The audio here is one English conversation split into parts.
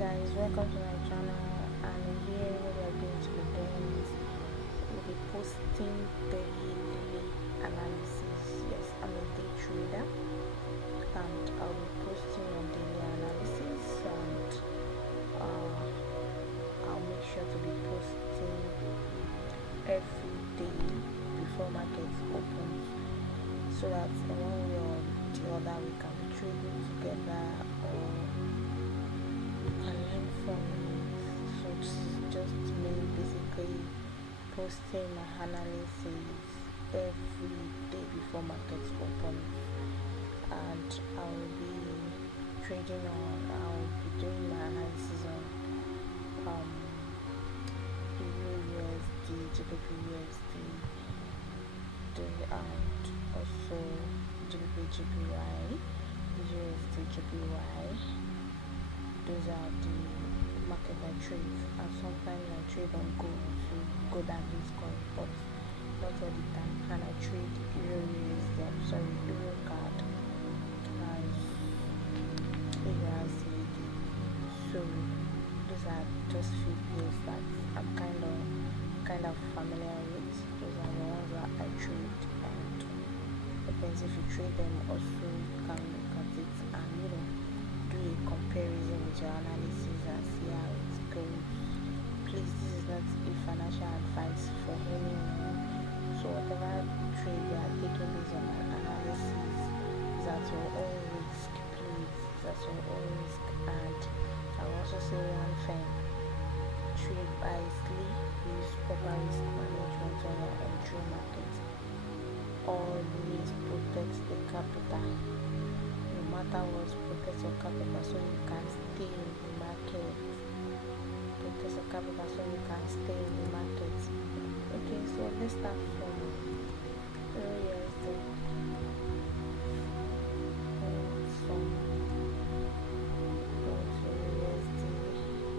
Guys, welcome to my channel, and here what we are going to be doing is we'll be posting daily analysis. Yes, I'm a day trader and I'll be posting on daily analysis, and I'll make sure to be posting every day before markets opens, so that in one way or the other we can be trading together or can learn from it. So this is just me basically posting my analysis every day before markets open, and I'll be doing my analysis on EURUSD, GBPUSD, and also GBPGPY, USD GPY. Those are the market I trade, and sometimes I trade on gold and Bitcoin, but not all the time. And I trade Euro card as EURUSD. So those are just few bills that I'm kind of familiar with. Those are the ones that I trade, and depends if you trade them also you can look at it and do a comparison with your analysis and see how it goes. Please, this is not a financial advice for anyone. So whatever trade you are taking based on my analysis is at your own risk. Please, it's at your own risk. And I'll also say one thing: trade wisely, use proper risk management on your entry market. Always protect the capital. No matter what, protect your capital so you can stay in the market. Protect your capital so you can stay in the market. Okay, so let's start from EURUSD.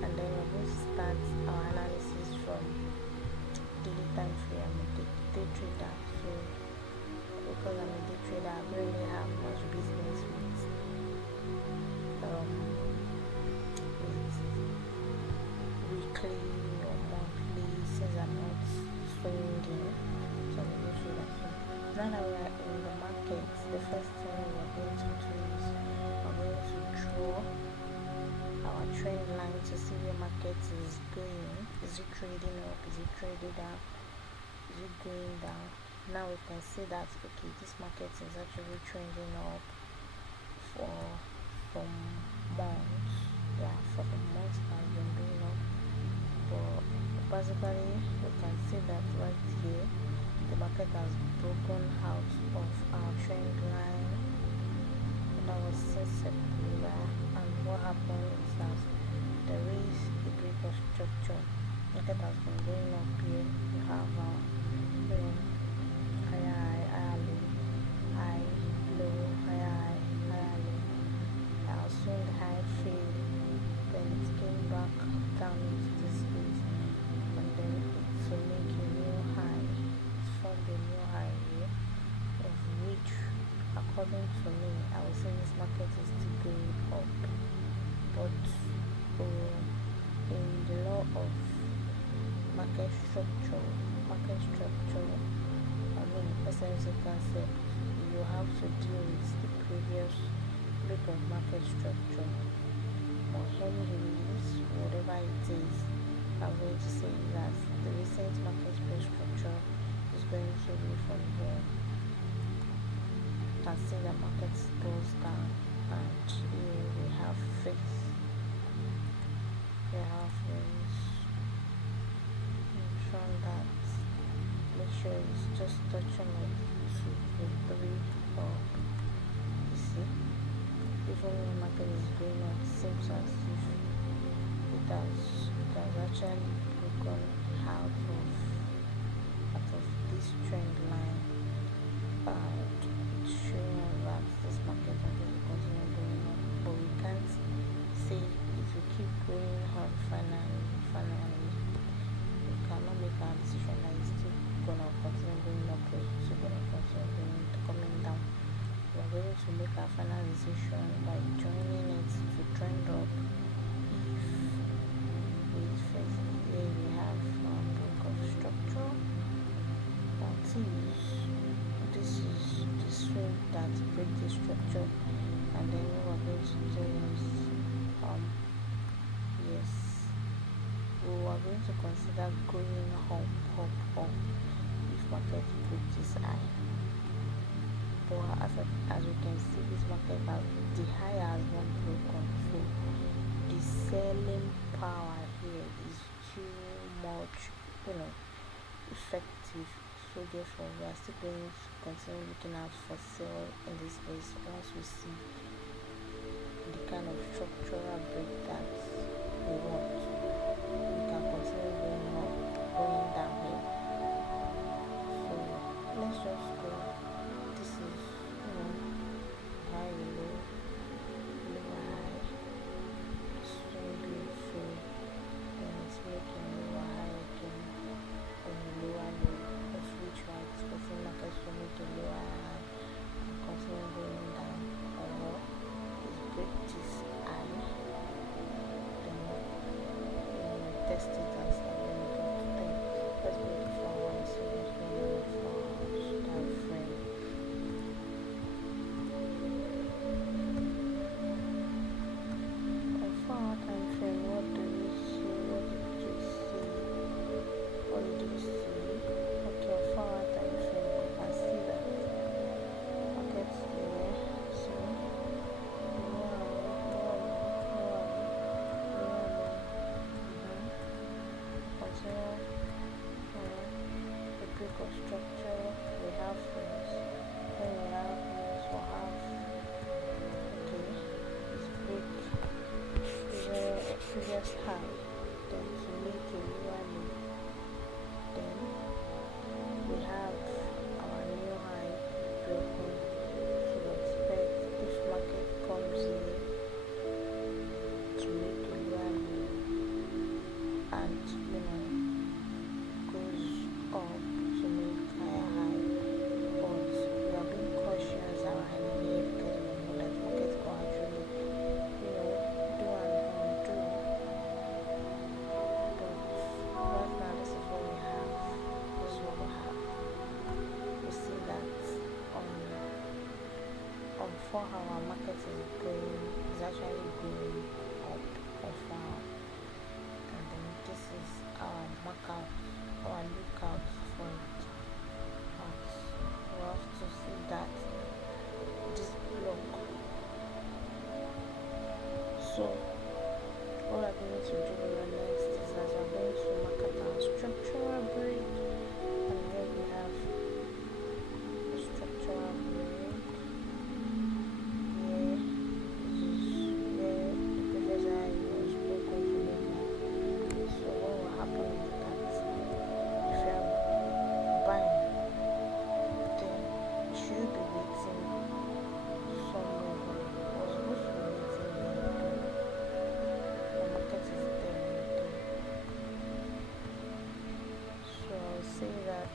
And then we're going to start our analysis from daily time frame. I'm a day trader, so because I'm a day trader, I don't really have much business with weekly or monthly, since I'm not swinging. So I'm a day trader. So now that we are in the market, the first thing we're going to do is we're going to draw our trend line to see where market is going. Is it trading up? Is it trading down? Is it going down? Now we can see that okay, this market is actually trending up for some months. Yeah, for the months has been going up. But basically we can see that right here the market has broken out of our trend line. That was since September, and what happened is that there is a break of structure. Market has been going up here. You have higher high, higher low, high, low, higher high, higher low. I'll swing high, fail, then it came back down into this space, and then it will make a new high. It formed a new high here, of which, according to me, I would say this market is still going up. But in the law of market structure, essential concept, you have to deal with the previous break of market structure. Or anyways, whatever it is, I'm going to say that the recent market price structure is going to be from here. You can see the market goes down, and here we have face. Make sure it's just touching like 2 to 3 up. You see, even when the market is going up, it seems as if it has actually broken out of this trend line, and it's showing us that this market is going to continue going up. But we can't say it will keep going on finally. We cannot make our decision that it's still gonna continue going up, or it's gonna continue coming down. We're going to make our final decision by joining it to trend up if also consider going up if market breaks this high. But as we can see, this market the high has not broken, so the selling power here is too much, effective. So therefore, we are still going to continue looking out for sell in this space. Once we see the kind of structural break that we want, we can continue going down here. So let's just go. This is high, low, high. So beautiful. Then it's making lower high again, and lower low, of which we are expecting markets to make a lower high and continue going down, or is break this high, then test it and start going up to 10. Let's go for one, so let's go for time frame. And for our time frame, what do we see? What did you see? Okay, for our time frame, we can see that markets there. So continue the break of structure. We have frames. Then we have frames for half. Okay, this break previous high, then to make a lower low. Then we have our new high broken. So we expect if market comes here to make a lower low and goes up to make higher high, but we are being cautious around here because we know that markets will actually do and undo. But right now, this is what we have. We see that on 4 hour market is actually going up on 4 hour. And then this is our lookout for it. We have to see that this block. So what we're going to do next is that we're going to mark out our structural break, and here we have a structural break. Here, this is where the previous high was broken to make it. So what will happen is that if you are buying, then you should be waiting somewhere. I was supposed to be waiting here, the market is there. So I'll say that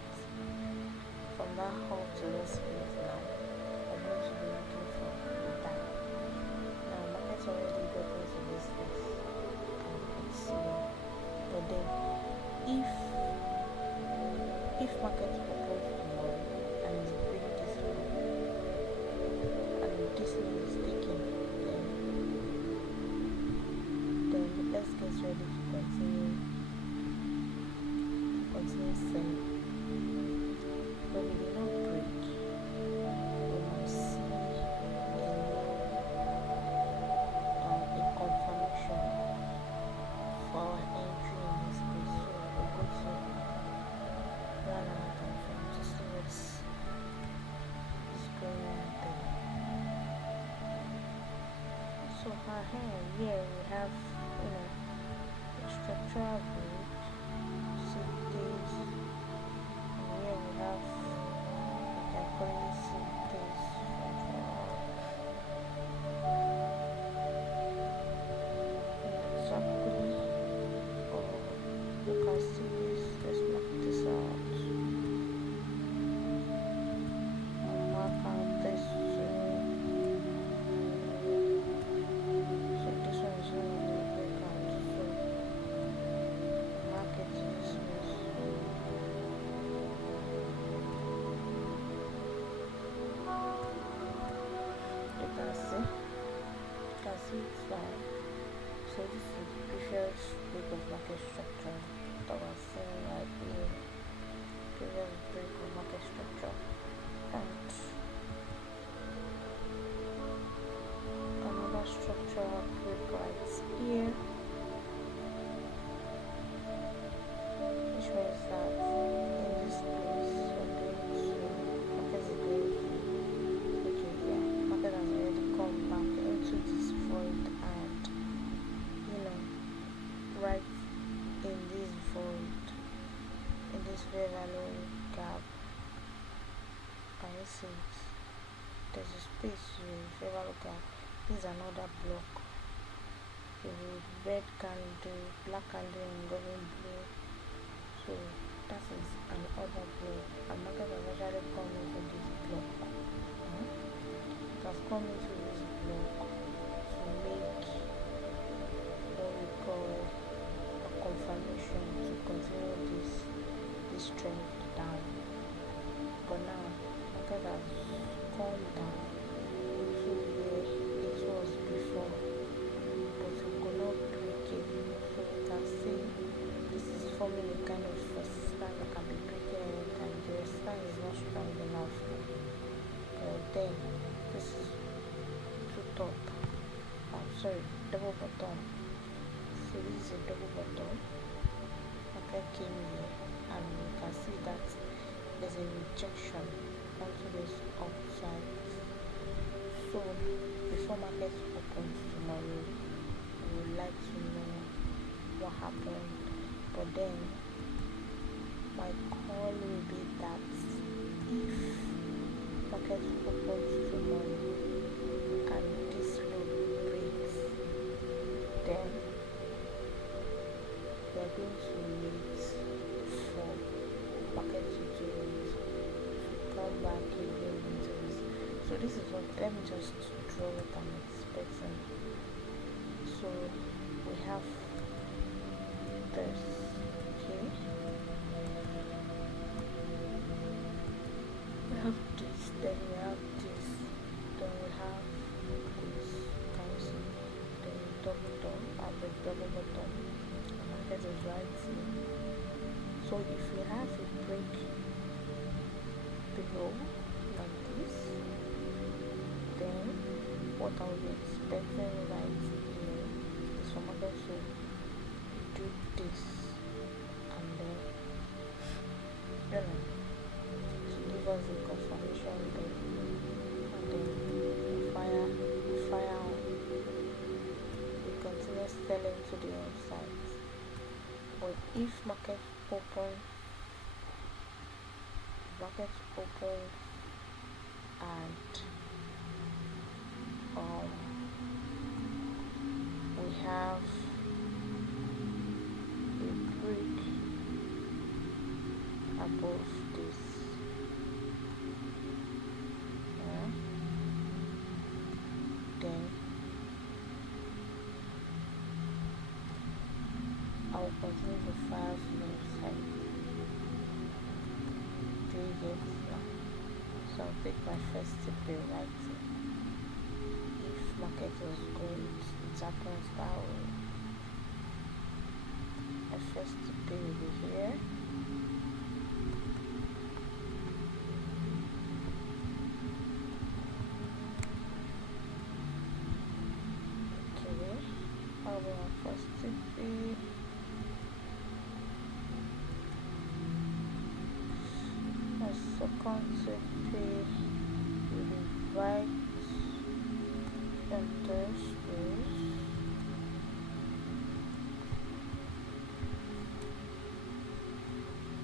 from that hole to this place now, I'm going to be looking for that. Now market's already got into this place, and it's but then if market opens tomorrow and it's break this low, and this low is taken, then let's get ready to continue selling. But we did not break, we must see a confirmation for our entry in this space. So we'll go to run our time frame to see what's going on there. So here we have a structural break. See this, and here we have, we can clearly see this exactly. You can see this. Let's mark this out. I'll mark out this too. So this one is not really a breakout, so mark it this way. You can see it's fine. So this is the previous break of market structure. that was seen like a previous break of market structure, and another structural break right here, which means that in this place we're going to market is going to, okay, yeah, market has already come back into this void, and right in this void, in this fair value gap, can you see it? There's a space here, fair value gap. This is another block, a red candle, black candle, and golden blue. So that is another block, and market has actually come into this block. It has come into this block to make what we call a confirmation to continue this trend down. But now market has come down into where it was before, but we could not break it. So we can see this is forming a kind of resistance that can be breaking anytime. The resistance is not strong enough. But then this is top. Double bottom. So this is a double bottom. Market came here, and you can see that there's a rejection onto this upside. So before market opens tomorrow, we would like to know what happened. But then my call will be that if market opens tomorrow and this low breaks, then we are going to wait for market to do it, to come back again into this. So this is what, let me just draw what I'm expecting. So we have this, okay, we have this, then we have this, then we have this, can you see? Then double top at the double bottom, and market is right here. So if we have a break below like this, then what I will be expecting right here is for market to do this, and then to give us a confirmation there, and then fire on. We continue selling to the upside. But if market open and we have a break above this, then I will continue to fire to the upside. Do you get it now? So I'll take my first TP right here. If market is good, it happens that way. My first TP will be here. Okay, I'll be my first TP. My second TP will be right in this space.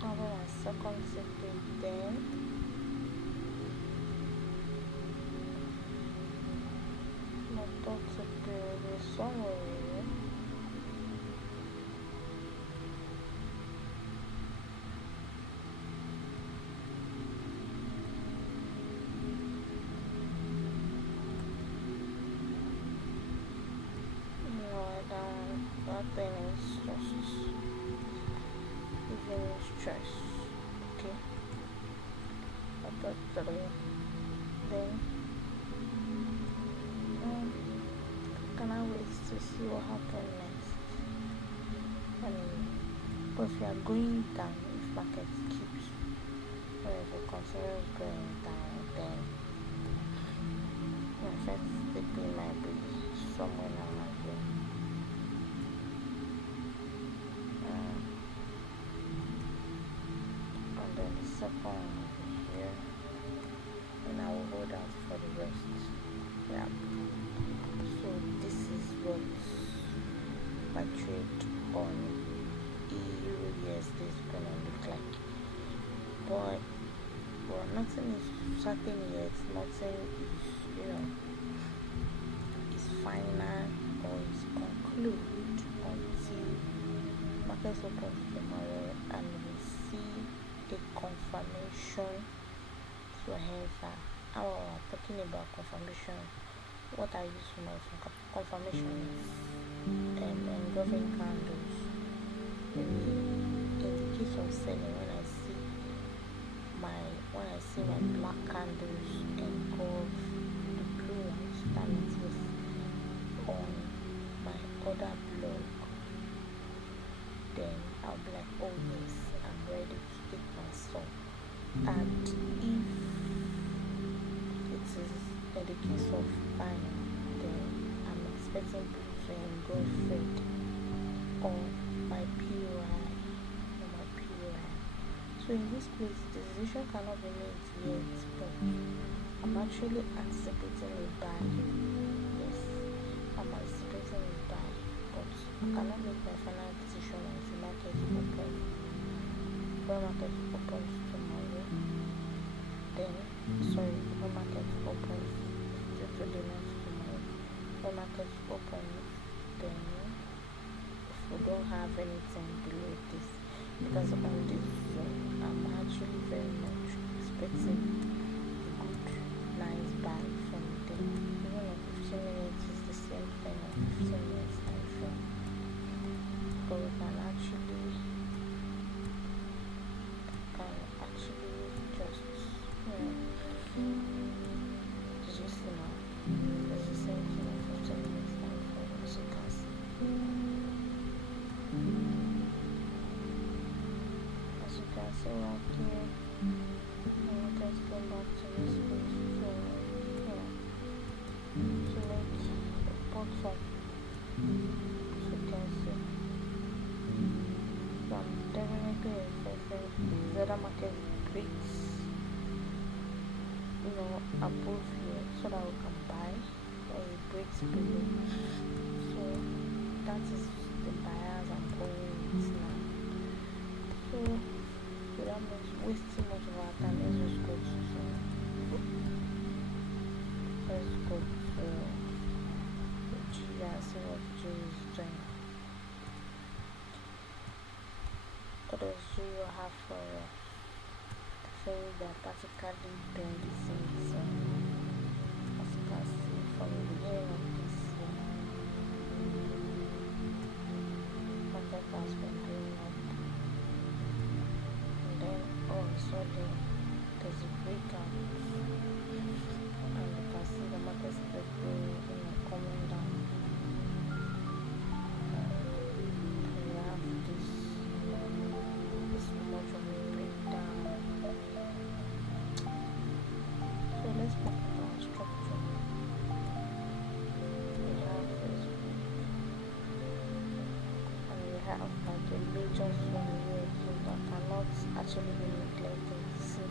I'll be my second TP then. My third TP will be somewhere here. That thing is just giving me stress. Okay, I thought that then can I wait to see what happens next? But if you are going down, if market keeps, or if it continues going down, then my first TP might be somewhere around here. And then the second one will be here, and I will hold out for the rest. Yeah. So this is what my trade on EURUSD is gonna look like. But well, nothing is certain yet. Nothing is, is final or is concluded until market opens tomorrow and we see a confirmation. So hence, talking about confirmation, what I use for my confirmation is engulfing candles. Maybe in the case of selling, when I see my black candles engulf the blue ones, that means yes, on my other block, then I'll be like, oh yes, I'm ready to take my stop. And if it is in the case of buying, then I'm expecting people to engulf red on my POI. So in this place, the decision cannot be made yet, but I'm actually anticipating a buy. Yes, I'm anticipating a buy, but I cannot make my final decision until market opens. When market opens tomorrow, then when market opens, still today, not tomorrow. When market opens, then if we don't have anything below this, because on this zone, I'm actually very much expecting a good, nice buy from them. Even on 15 minutes is the same thing on 15 minutes time frame. But we can actually just, did you see now? It's the same thing on 15 minutes time frame, as you can see. So right here, let's go back to this place to make a bottom, so you can see. So I'm definitely expecting the other market breaks, above here, so that we can buy, or it breaks below. So that is the buyers I'm going with now. So that means wasting much of our time. Let's just go to the G and see what G is doing. What does G have for us? I think they're practically doing the same thing. As you can see from the beginning of this year, market has been going up. Then all of a sudden there's a breakout, and you can see the market is coming down, and we have this much of a breakdown. So let's look at our structure. We have this, and we have like a major swing here, so that cannot actually be neglected. See,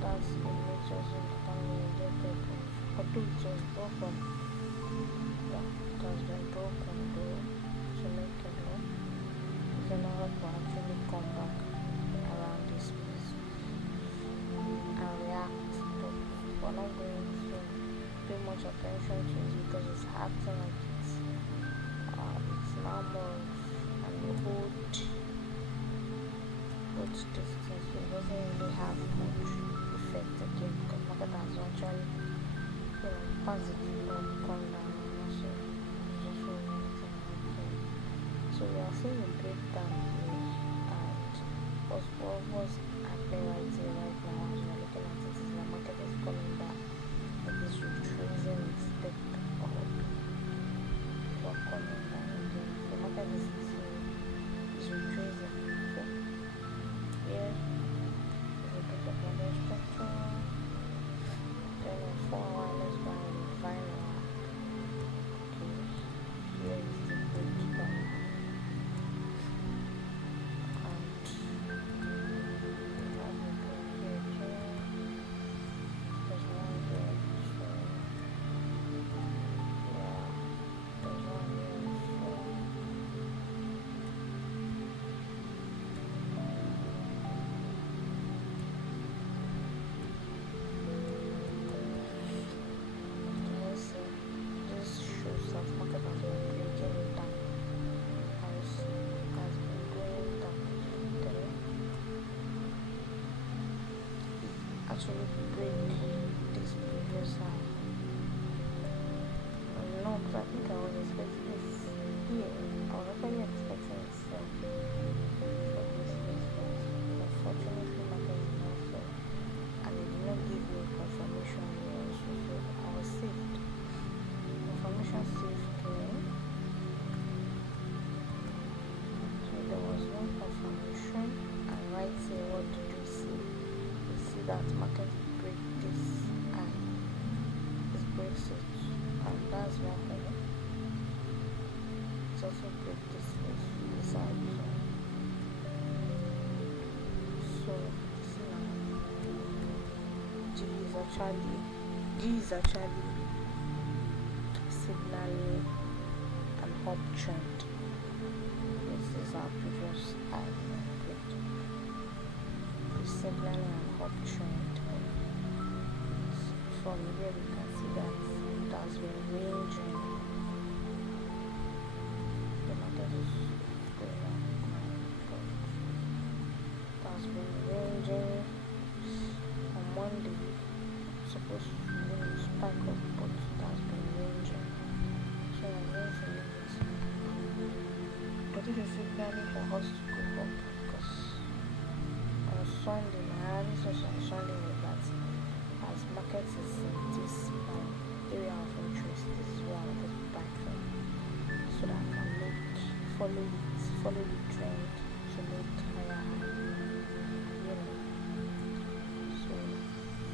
that's a major swing that can be neglected. Although it was broken, it has been broken though, to make it low. It's in order to actually come back around this place and react, but we're not going to pay much attention to it because it's acting like it's now more an old distance, so it doesn't really have much effect again, because market has actually pass it up, come down, and also so we are seeing a breakdown here, and what was happening right here right now as we are looking at it is the market is coming back, it is retracing its step up, actually break this previous high. No, because I think I was expecting this here. I was actually expecting it from this place, but unfortunately market did not sell, and it did not give me confirmation here also, so I was saved. Confirmation saved me. So there was no confirmation, and right here, what did you see? You see that market break this high. It breaks it, and that's one thing. It's also break this side. So see now, G is actually signaling an uptrend. This is our previous high. It's signaling an uptrend. From here we can see that it has been ranging. The market is going up now, but it has been ranging. On Monday it's supposed to spike up, but it has been ranging. So I'm going to leave it. But this is signaling for us to go up, because on Sunday, my analysis on Sunday was that as market is in this area of interest, this is where I wanted to buy from, so that I can follow the trend to make higher high. So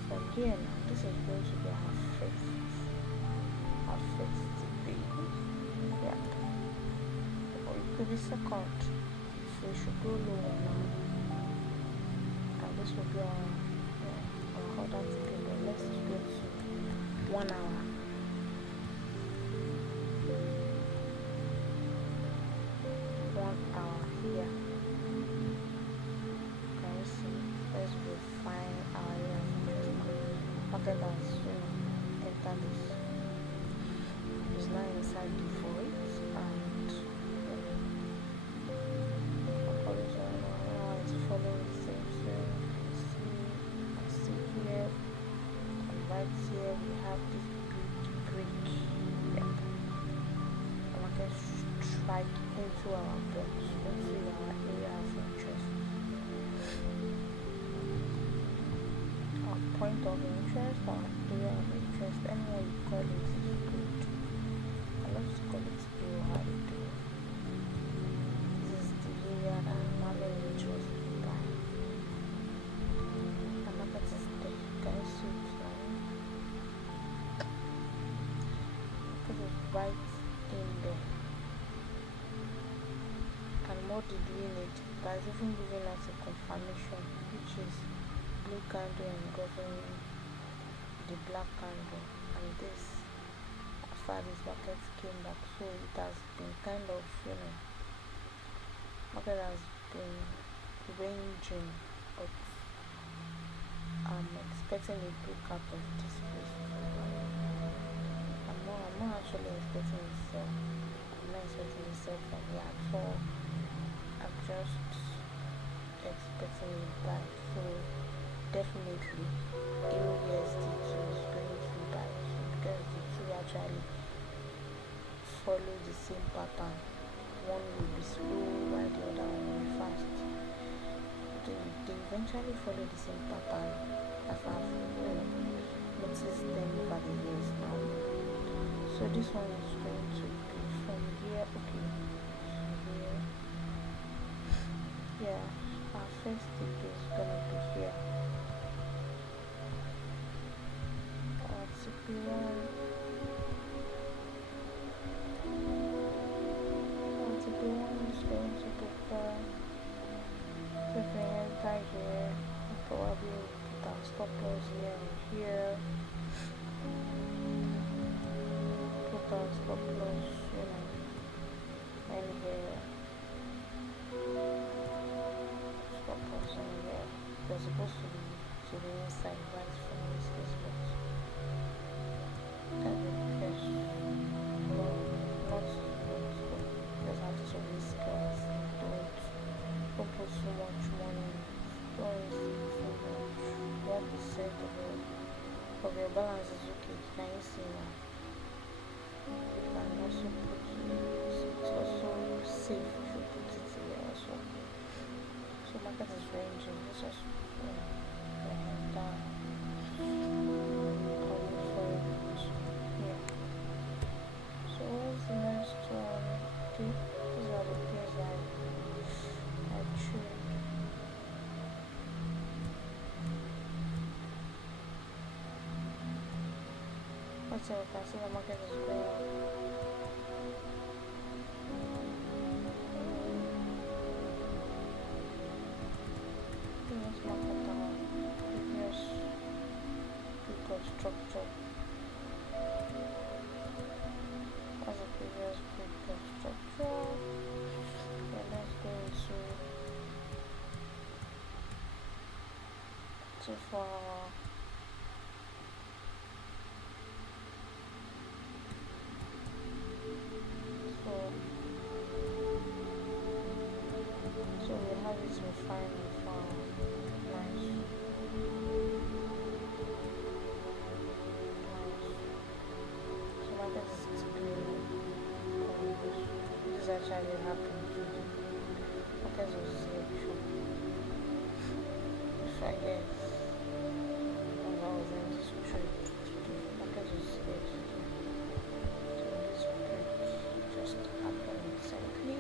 from here now, this is going to be our fifth day. Yeah, or it could be second, so we should go lower now, and this will be our order ticket. But let's go to 1 hour. 1 hour here. Can you see? Let's refine our area of interest now. Market has entered this. It's now inside the void, and according to now it's following the same. So see here, and right here we have this big break. Yep. The market strike into our box, into our area of interest. Our point of interest, our area of interest, anyone you call it is good. I love to call it EURUSD. This is the area that I'm having interest to buy. The market is there. Can you see it now? Market is right in there. And what did we need? That's even giving us a confirmation, which is blue candle engulfing the black candle, and this after this market came back. So it has been kind of market has been ranging, but I'm expecting a break out of this place. I'm not actually expecting a sell. I'm not expecting a sell from here at all. I'm just expecting a buy. So definitely EURUSD is going to buy, because the two actually follow the same pattern. One will be slow while the other one will be fast. They eventually follow the same pattern, as I've noticed them over the years now. So this one is going to be from here. Okay, so here, yeah, our first tick is gonna be here. Our TP1 is going to prepare. So if we enter here, we'll probably put our stop loss here and here. Put our stop loss, and here. Stop loss in here. They're supposed to be inside right from this spot. And yes, no, not just have to risk us. Don't put so much money. Don't risk too much. 1% balance is okay. Can you see now? You can also put it's also safe if you put it here also. So market is ranging. Let's just down. I'll look for it here. So what's the next one? Okay, these are the things that I trade. Let's say we can see the market is going up. Previous market down. Previous breakout structure. As a previous breakout structure. Okay, let's go into 4 hour. So we have it refined for nice. So market is typically this actually happened today. Market was here before. If I guess as I was in this trade today, market was here today. So this break just happened recently.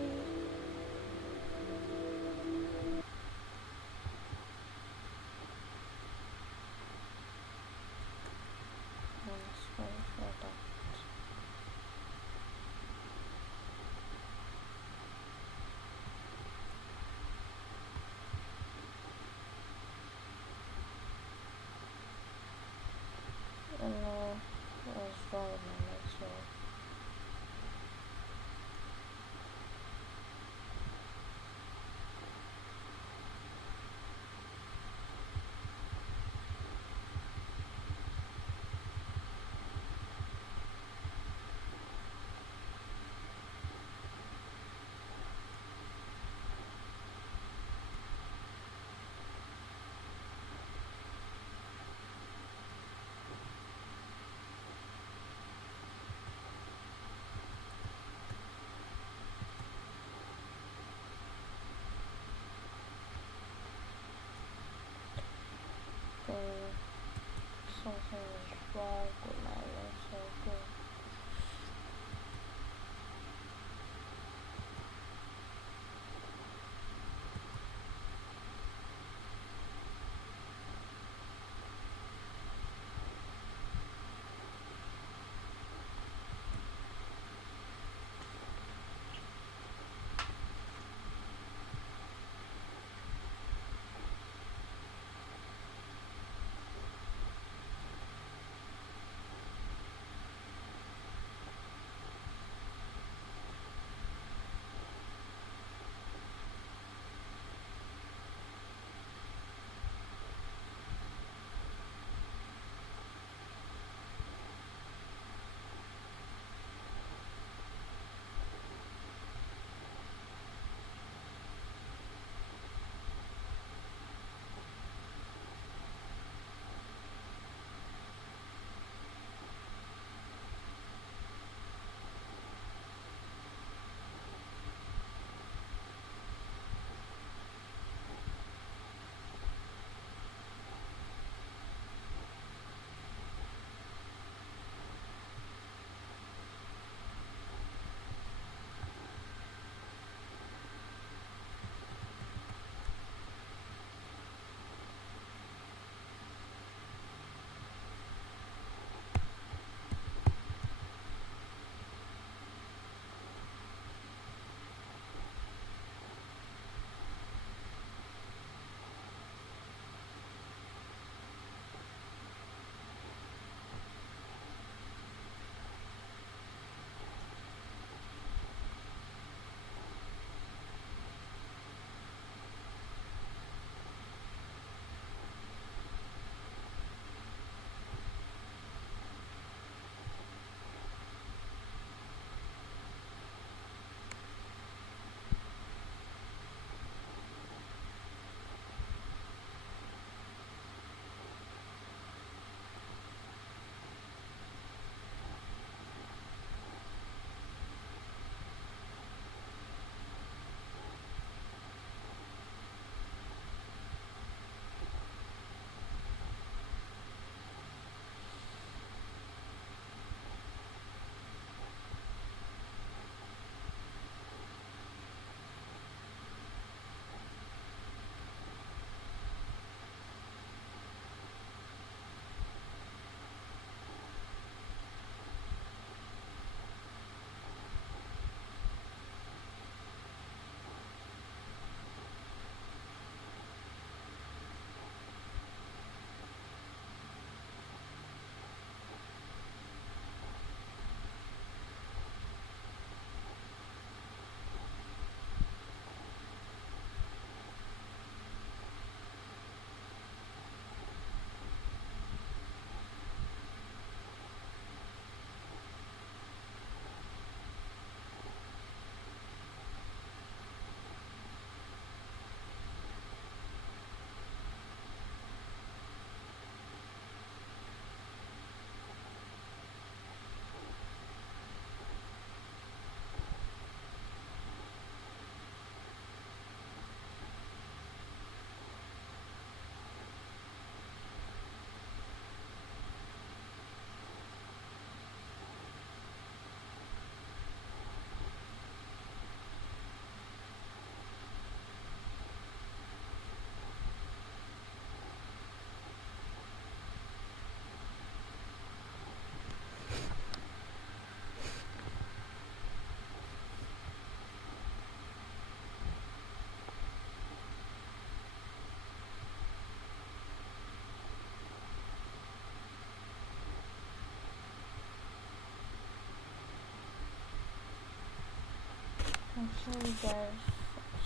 sorry guys.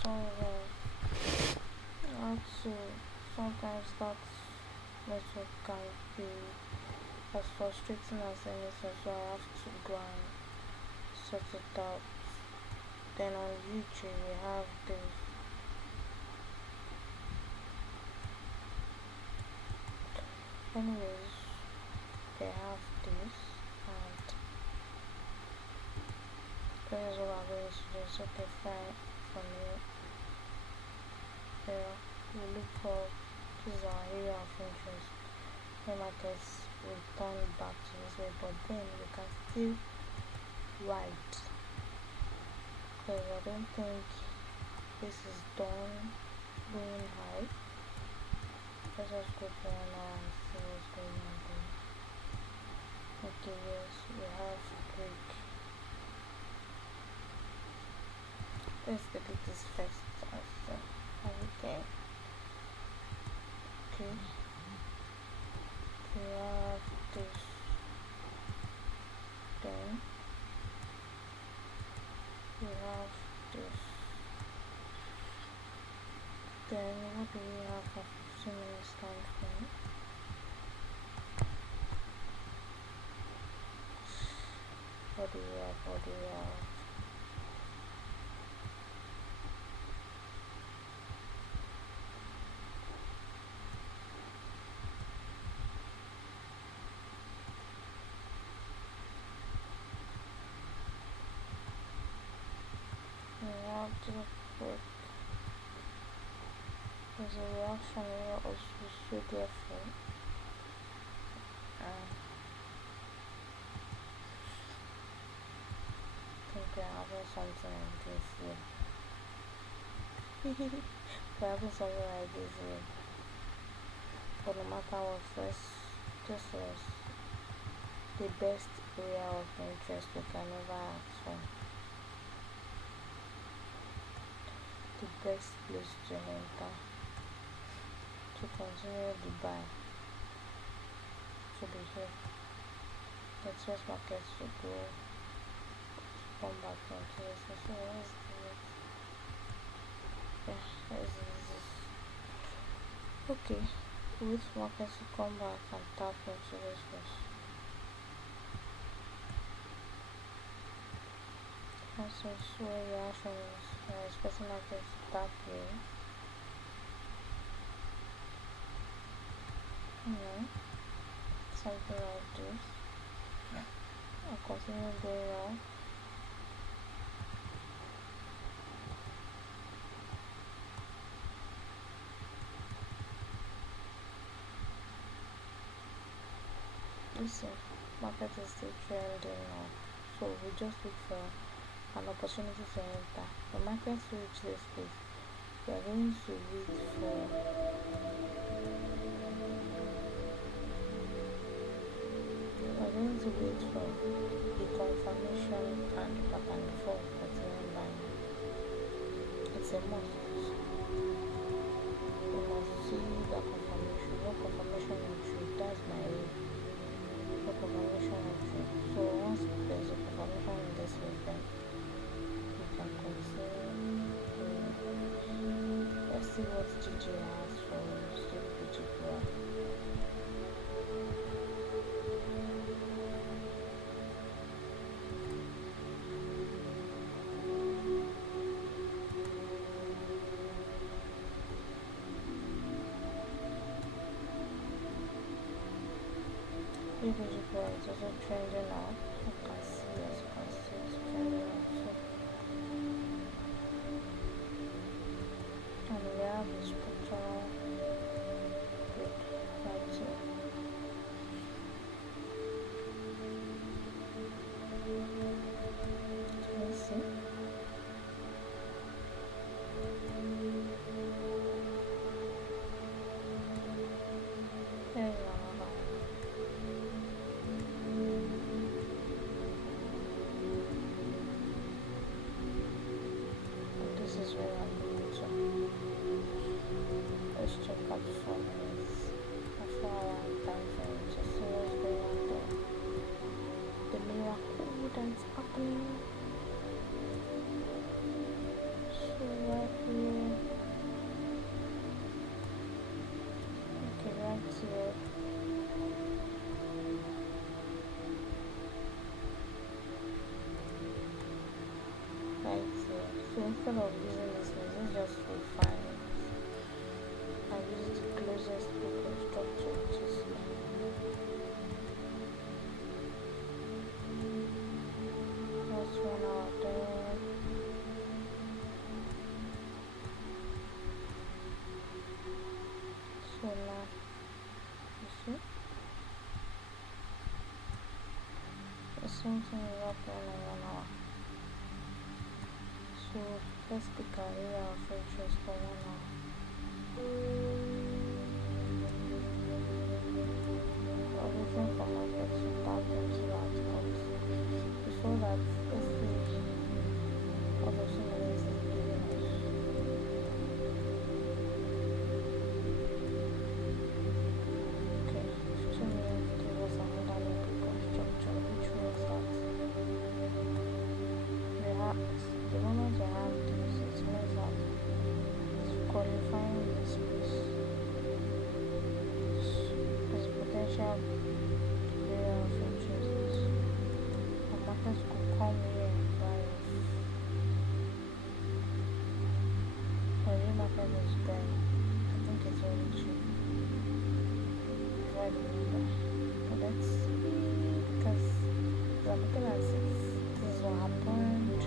Sorry guys. I have to. Sometimes that network can be as frustrating as anything, so I have to go and sort it out. Then on YouTube we have this. Anyways, they have this, and this is what I'm going to do. It's okay, fine for me. Yeah, we look for this is our area of interest. The markets return back to this way, but then we can still write, because I don't think this is done going high. Let's just go to 1 hour and see what's going on there. Okay, yes, we have break. Let's delete this first. Okay. Okay. We have this. Then we have this. Then what do we have for 15 minutes time frame? What do we have? What do we have? We have to break. There's a reaction here also, so therefore I think we're having something like this here. We're having something like this here. But no matter what, this is the best area of interest we can ever ask for. The best place to enter, to continue the buy, to be here. Let's just market to go, come back into this. So let's do it. Yeah, let's do this. Okay, wait for market to come back and tap into this first. That's also reaction is expecting market to tap here. Something like this. I'll continue going on. Listen, market is still trending now, so we just look for an opportunity to enter. The market reach this place, we are going to wait for the confirmation and the pattern before continuing buying. It's a must. You must see the confirmation. No confirmation of truth. That's my rule. No confirmation of truth. So once there's a confirmation in this way, then you can continue. Let's see what GG has for GBPUSD. GBPUSD is also trending now. You can see, as you can see, it's trending now too. And we have the structural break right here. Can you see? There is another one. instead of using this one, let's just refine it and use the closest people structure, which is that's 1 hour there. So now you see the same thing is happening in 1 hour. So let's pick our area of interest for 1 hour. We're waiting for market to tap into that, but before that, let's see what the 2 minutes is giving us. Okay, 2 minutes give us another local structure, which means that the moment you have this, it means that it's qualifying this space as potential area of interest. The markets could come here and buy us. The real market is buying. I think it's very cheap. If I remember. But let's see, because I'm looking at it. This is what happened.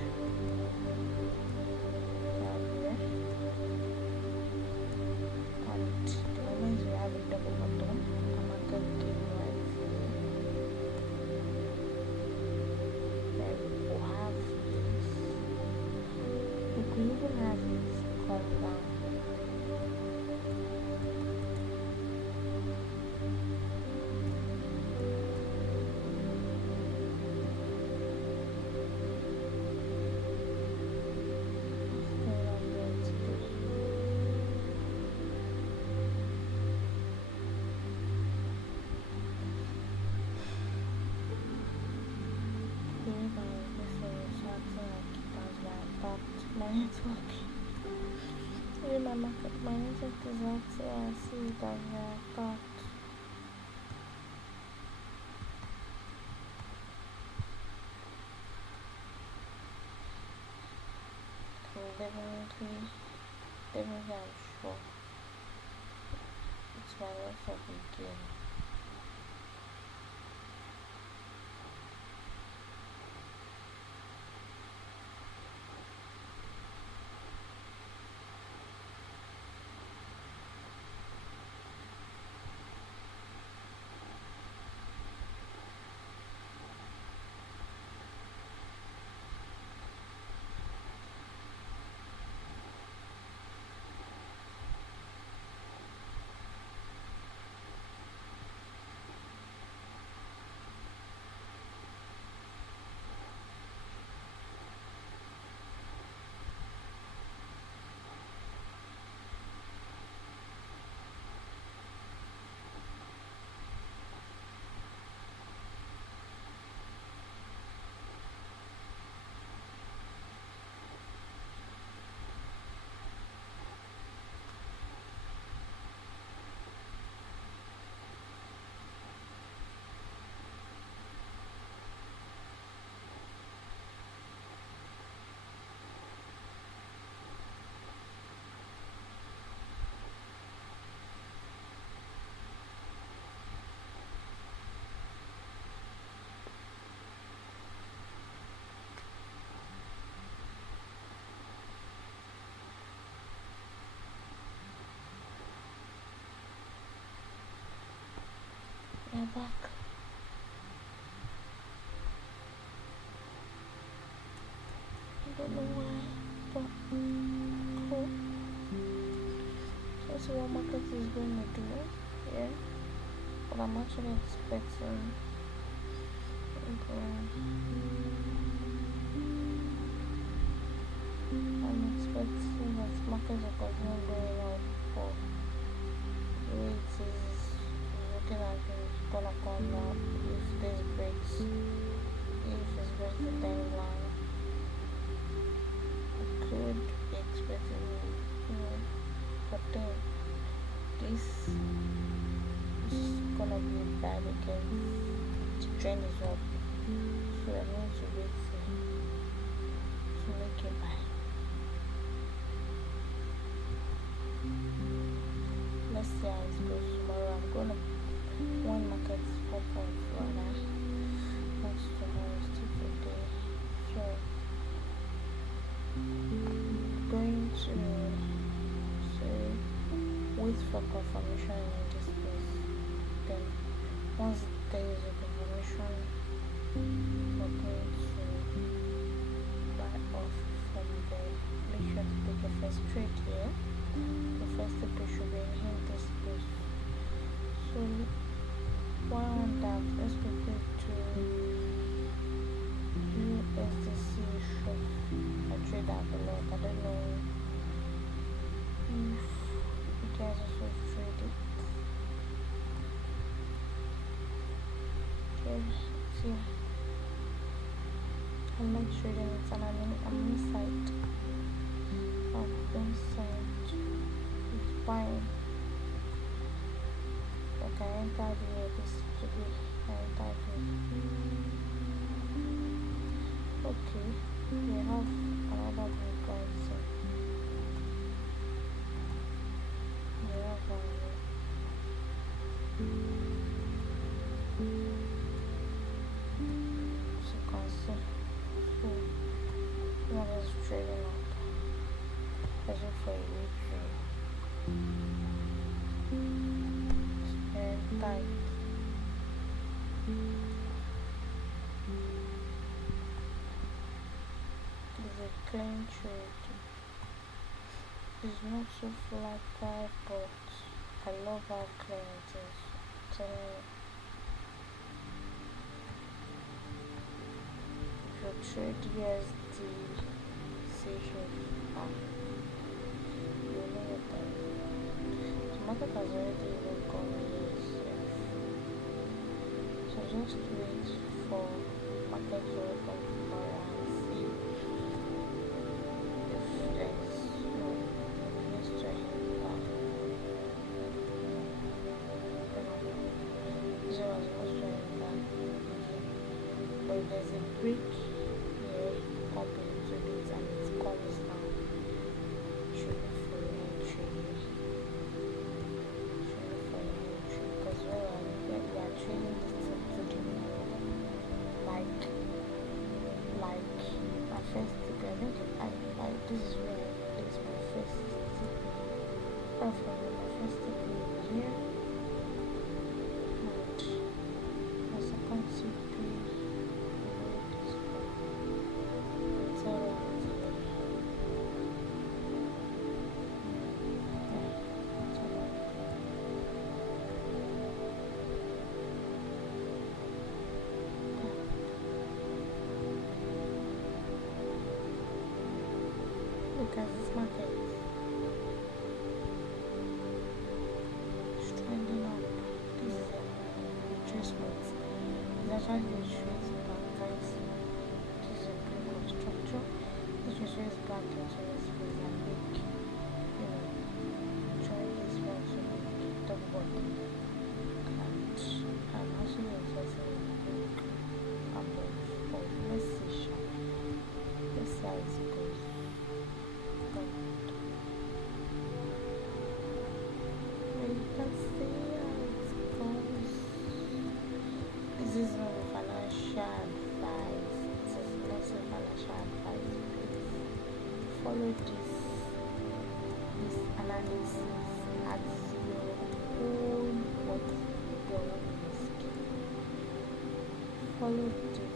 And the moment we have a double bottom, the market came right here. Then we'll have this. We could even have it come down. My network. Yeah, my network is out here. I see it as attacked. So definitely I'm sure it's my network again. We're back. I don't know why, but cool. Let's see what market is going to do. Yeah, but I'm actually expecting. I'm expecting that market will continue going up for the way it is looking like it's gonna come down if this breaks, if it breaks the 10 line. I could be expecting, but then this is gonna be bad because the trend is up, so I need to wait to make a buy. let's see how it goes tomorrow. I'm gonna when markets open rather not tomorrow, still today. So going to say wait for confirmation in this case. Then once there is a confirmation, we're going to buy off from there. Make sure to take a first trade here. The first step should be in this place. So while on that, let's go back to USDC shop. I trade that a lot. I don't know if you guys also trade it. Okay, see, I like trading it, and I'm inside. It's buying. Okay, I entered here. This to be I entered here. Okay, we have another one guys. We have one here. So you can see. So one is trading up. As if for a retreat. And tight. It's a clean trade. It's not so flat type, but I love how clean it is. Telling you, if you trade USD session, you know what that is. The market has already even gone here. So just wait for market to open tomorrow and see if there's needs to enter. This one was supposed to enter, but if there's a break here up into this and it comes down, should be for entry. Because we are trading this to the like my first tip. I think this is where I place my first tip. Apart from my first tip here, and my second tip this one. The third one is here. Because this market is trending up. This is a retracement. It's actually a trace back, guys. This is a premium structure. This retrace back into this place and make, join this one to make double bottom. And I'm actually interested in the above. But let's see, let's see how it goes. This is not a financial advice. This is not a financial advice. Please follow this analysis at your own risk. Follow the